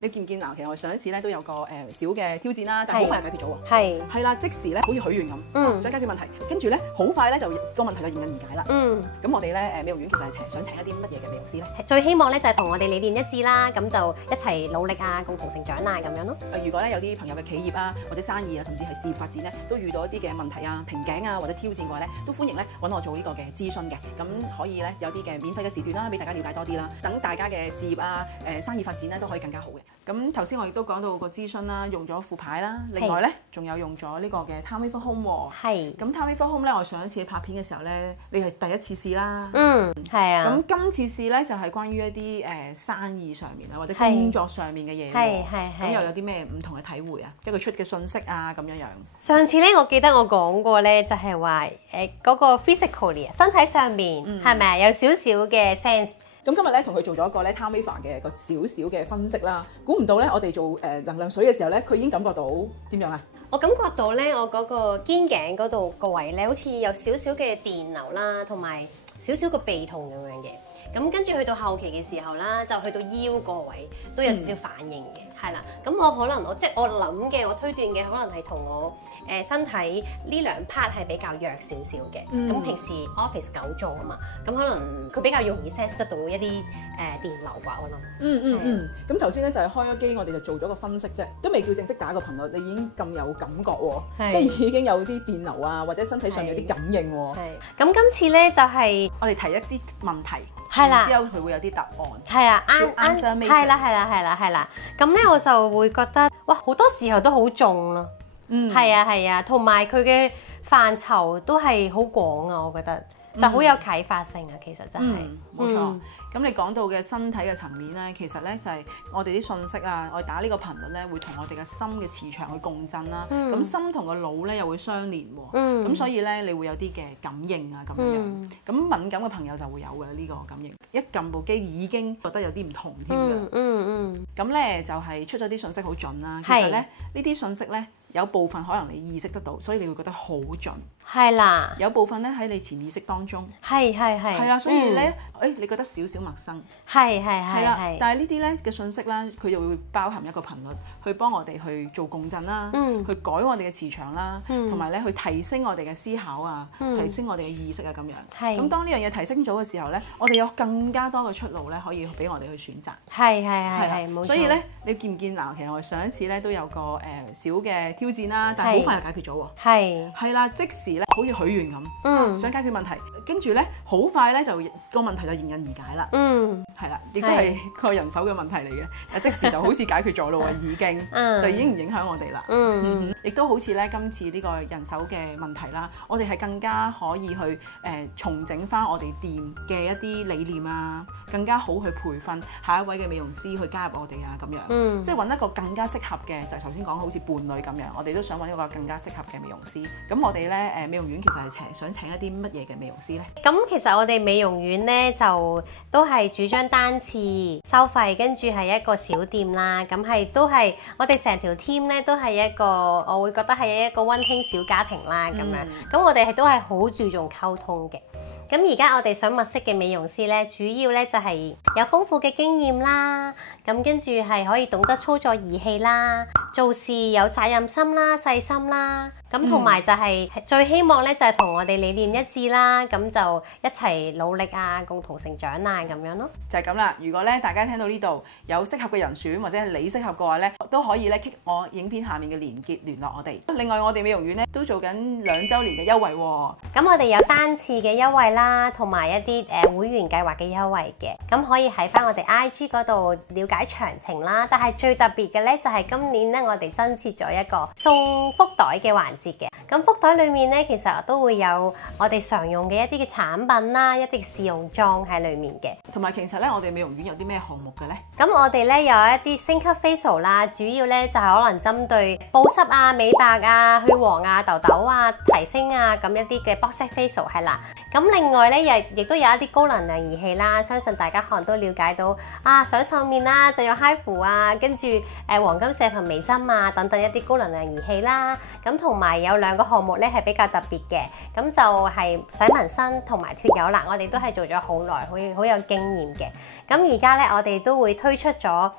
你見唔見嗱？其實我上一次咧都有個小嘅挑戰啦，但係好快就解決咗喎。係啦，即時咧好似許願咁，想解決問題，跟住咧好快咧就個問題就迎刃而解啦。咁我哋咧美容院其實係想請一啲乜嘢嘅美容師咧？最希望咧就係同我哋理念一致啦，咁就一齊努力啊，共同成長啊咁樣咯。如果咧有啲朋友嘅企業啊，或者生意啊，甚至係事業發展咧，都遇到一啲嘅問題啊、瓶頸啊或者挑戰嘅話咧，都歡迎咧揾我做呢個嘅諮詢嘅。咁可以咧有啲嘅免費嘅時段啦，俾大家了解多啲啦，等大家嘅事業啊、生意發展咧都可以更加好嘅。咁頭先我亦都講到個諮詢啦，用咗副牌啦，另外咧仲有用咗呢個嘅 Time for Home 喎。係。咁 Time for Home 咧，我上一次拍片嘅時候咧，你係第一次試啦。係啊。咁今次試咧就係關於一啲生意上面啊，或者工作上面嘅嘢喎。咁又有啲咩唔同嘅體會啊？一個出嘅信息啊，咁樣樣。上次咧，我記得我講過咧，就係話嗰個 physically 身體上面係咪啊有少少嘅 sense。咁今日咧同佢做咗一個咧 TimeWaver 嘅個少少嘅分析啦，估唔到咧我哋做能量水嘅時候咧，佢已經感覺到點樣啊？我感覺到咧，我嗰個肩頸嗰度個位咧，好似有少少嘅電流啦，同埋少少個鼻痛咁樣嘅。咁跟住去到後期嘅時候啦，就去到腰個位都有少少反應嘅，係啦。咁我可能我諗嘅，我推斷嘅可能係同我身體呢兩 part 係比較弱少少嘅。咁平時 office 久坐啊嘛，咁可能佢比較容易 sense 得到一啲電流啩，我諗。咁頭先咧就係開咗機，我哋就做咗個分析啫，都未叫正式打個頻率，你已經咁有感覺喎，即係已經有啲電流啊，或者身體上有啲感應喎。咁今次咧就係我哋提一啲問題。係啦，之後佢會有啲答案。係啊，係啦。咁咧我就會覺得，哇，好多時候都好重咯。係啊，同埋佢嘅範疇都係好廣啊，我覺得就好有啟發性啊，其實真係。冇錯。咁你講到嘅身體嘅層面咧，其實咧就係我哋啲信息啊，我哋打呢個頻率咧，會同我哋嘅心嘅磁場去共振啦。咁心同個腦咧又會相連喎。咁所以咧，你會有啲嘅感應啊咁樣。咁敏感嘅朋友就會有嘅呢個感應，一撳部機已經覺得有啲唔同添㗎。咁咧就係出咗啲信息好準啦。其實咧呢啲信息咧有部分可能你意識得到，所以你會覺得好準。係啦。有部分咧喺你潛意識當中。係啦，所以咧你覺得少少陌生，係啦，但係呢啲咧嘅信息啦，佢又會包含一個頻率，去幫我哋去做共振啦，去改我哋嘅磁場啦，同埋咧去提升我哋嘅思考啊，提升我哋嘅意識啊咁樣。咁當呢樣嘢提升咗嘅時候咧，我哋有更加多嘅出路咧，可以俾我哋去選擇。係，冇錯。所以咧，你見唔見嗱？其實我上一次咧都有個小嘅挑戰啦，但係好快就解決咗喎。係啦，即時咧好似許願咁，想解決問題，跟住咧好快咧就個問題就迎刃而解啦。係啦，亦都係個人手嘅問題嚟嘅，即時就好似解決咗咯喎，已經就已經唔影響我哋啦。亦都好似咧今次呢個人手嘅問題啦，我哋係更加可以去重整翻我哋店嘅一啲理念啊，更加好去培訓下一位嘅美容師去加入我哋啊咁樣。即係揾一個更加適合嘅，就係頭先講好似伴侶咁樣，我哋都想揾一個更加適合嘅美容師。咁我哋咧美容院其實係想請一啲乜嘢嘅美容師咧？咁其實我哋美容院咧就都係主張單次收費，跟住係一個小店啦。咁都係我哋成條 team 咧都係一個，我會覺得係一個溫馨小家庭啦咁樣。咁我哋都係好注重溝通嘅。咁而家我哋想物色嘅美容師咧，主要咧就係有豐富嘅經驗啦，咁跟住係可以懂得操作儀器啦，做事有責任心啦、細心啦，咁同埋就係最希望咧就係同我哋理念一致啦，咁就一齊努力啊，共同成長啊咁樣咯。就係咁啦。如果咧大家聽到呢度有適合嘅人選，或者係你適合嘅話咧，都可以咧 click 我影片下面嘅連結聯絡我哋。另外我哋美容院咧都做緊2週年嘅優惠喎。咁我哋有單次嘅優惠啦，同埋一啲會員計劃嘅優惠嘅，咁可以喺翻我哋 IG 嗰度了解詳情啦。但係最特別嘅咧就係今年咧我哋增設咗一個送福袋嘅環節嘅。咁福袋裏面咧其實都會有我哋常用嘅一啲嘅產品啦，一啲試用裝喺裏面嘅。同埋其實咧我哋美容院有啲咩項目嘅咧？咁我哋咧有一啲升級 facial 啦，主要咧就係可能針對保濕啊、美白啊、去黃啊、痘痘啊、提升啊咁一啲嘅 box set facial 係啦。咁另外咧亦都有一啲高能量儀器啦，相信大家可能都了解到啊，想瘦面啦就有 HIFU 啊，跟住黃金射頻微針針啊等等一啲高能量儀器啦。咁同埋有2個項目咧係比較特別嘅，咁就係洗紋身同埋脫油啦。我哋都係做咗好耐，好有經驗嘅。咁而家咧我哋都會推出咗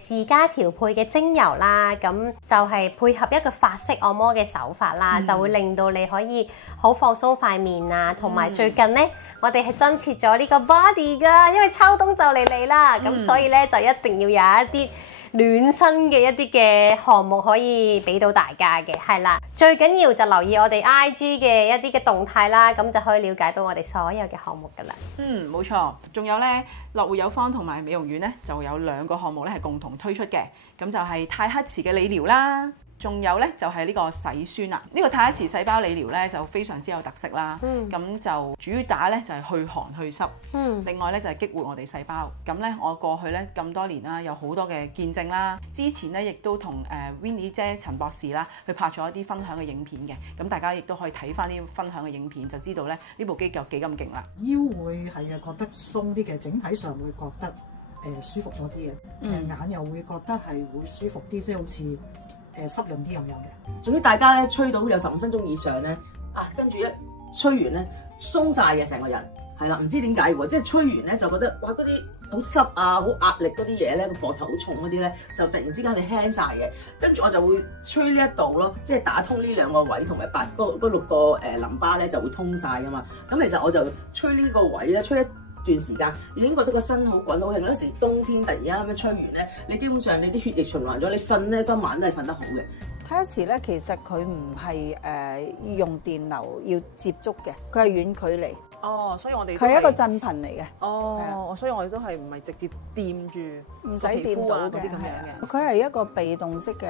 自家調配嘅精油啦，咁就係配合一個法式按摩嘅手法啦，就會令到你可以好放鬆塊面啊。同埋最近咧，我哋係增設咗呢個 body 㗎，因為秋冬就嚟啦，咁所以咧就一定要有一啲暖身嘅一啲嘅項目可以俾到大家嘅，係啦。最緊要就留意我哋 IG 嘅一啲嘅動態啦，咁就可以了解到我哋所有嘅項目㗎啦。冇錯。仲有咧，樂活有方同埋美容院咧就有2個項目咧係共同推出嘅，咁就係泰克瓷嘅理療啦。仲有咧就係呢個洗酸啦，呢個泰克瓷細胞理療咧就非常之有特色啦。咁就主打咧就係去寒去濕，另外咧就係激活我哋細胞。咁咧我過去咧咁多年啦，有好多嘅見證啦。之前咧亦都同Winnie 姐陳博士啦去拍咗一啲分享嘅影片嘅，咁大家亦都可以睇翻啲分享嘅影片，就知道咧呢部機有幾咁勁啦。腰會係覺得鬆啲嘅，整體上會覺得舒服咗啲嘅，眼又會覺得係會舒服啲，即係好似濕潤啲咁樣嘅。總之大家咧吹到有15分鐘以上咧，跟住一吹完咧鬆晒嘅成個人，係啦，唔知點解喎，即係吹完咧就覺得哇嗰啲好濕啊、好壓力嗰啲嘢咧，個膊頭好重嗰啲咧，就突然之間你輕晒嘅。跟住我就會吹呢一度咯，即係打通呢2個位，同埋嗰6個淋巴咧就會通晒噶嘛。咁其實我就吹呢個位咧，吹一段時間已經覺得個身好滾好興。嗰時冬天突然間咁樣吹完咧，你基本上你啲血液循環咗，你瞓咧當晚都係瞓得好嘅。泰克瓷咧，其實佢唔係用電流要接觸嘅，佢係遠距離。所以我哋佢係一個震頻嚟嘅。所以我哋都係唔係直接掂住，唔使掂到嘅，嗰啲咁樣嘅。佢係一個被動式嘅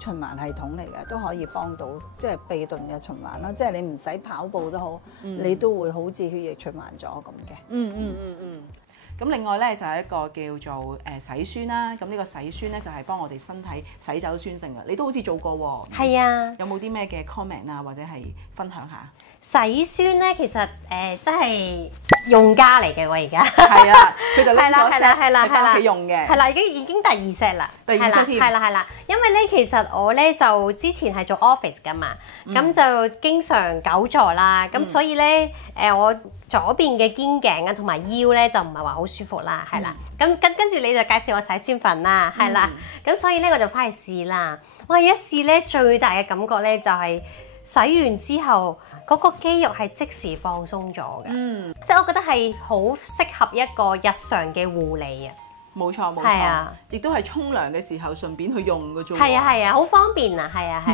循環系統嚟嘅，都可以幫到即係被動嘅循環啦。即係你唔使跑步都好，你都會好似血液循環咗咁嘅。咁另外咧就係一個叫做洗酸啦。咁呢個洗酸咧就係幫我哋身體洗走酸性嘅。你都好似做過喎。係啊。有冇啲咩嘅 comment 啊，或者係分享下？洗酸咧，其實真係用家嚟嘅喎，而家係啦，佢就拎咗係啦，喺屋企用嘅，係啦，已經第2 set啦，第2 set 添，係啦，因為咧其實我咧就之前係做 office 噶嘛，咁就經常久坐啦，咁所以咧我左邊嘅肩頸啊同埋腰咧就唔係話好舒服啦，係啦，咁跟住你就介紹我洗酸粉啦，係啦，咁所以咧我就翻去試啦，哇一試咧最大嘅感覺咧就係洗完之後嗰個肌肉係即時放鬆咗嘅，即係我覺得係好適合一個日常嘅護理啊。冇錯，亦都係沖涼嘅時候順便去用嘅啫。係啊，好方便啊，係啊。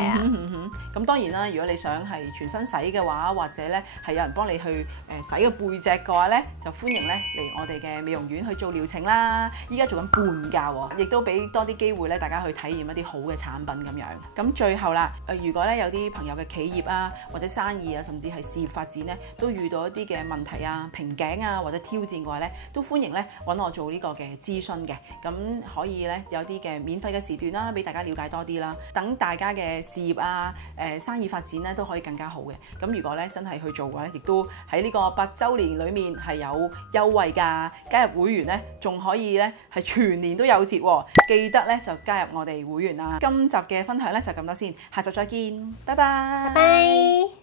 咁當然啦，如果你想係全身洗嘅話，或者咧係有人幫你去洗個背脊嘅話咧，就歡迎咧嚟我哋嘅美容院去做療程啦。依家做緊半價喎，亦都俾多啲機會咧大家去體驗一啲好嘅產品咁樣。咁最後啦，如果咧有啲朋友嘅企業啊，或者生意啊，甚至係事業發展咧，都遇到一啲嘅問題啊、瓶頸啊或者挑戰嘅話咧，都歡迎咧揾我做呢個嘅諮詢嘅。咁可以咧有啲嘅免費嘅時段啦，俾大家了解多啲啦，等大家嘅事業啊、生意發展咧都可以更加好嘅。咁如果咧真係去做嘅話咧，亦都喺呢個8週年裏面係有優惠㗎，加入會員咧仲可以咧係全年都有折喎。記得咧就加入我哋會員啦。今集嘅分享咧就咁多先，下集再見，拜拜。拜拜。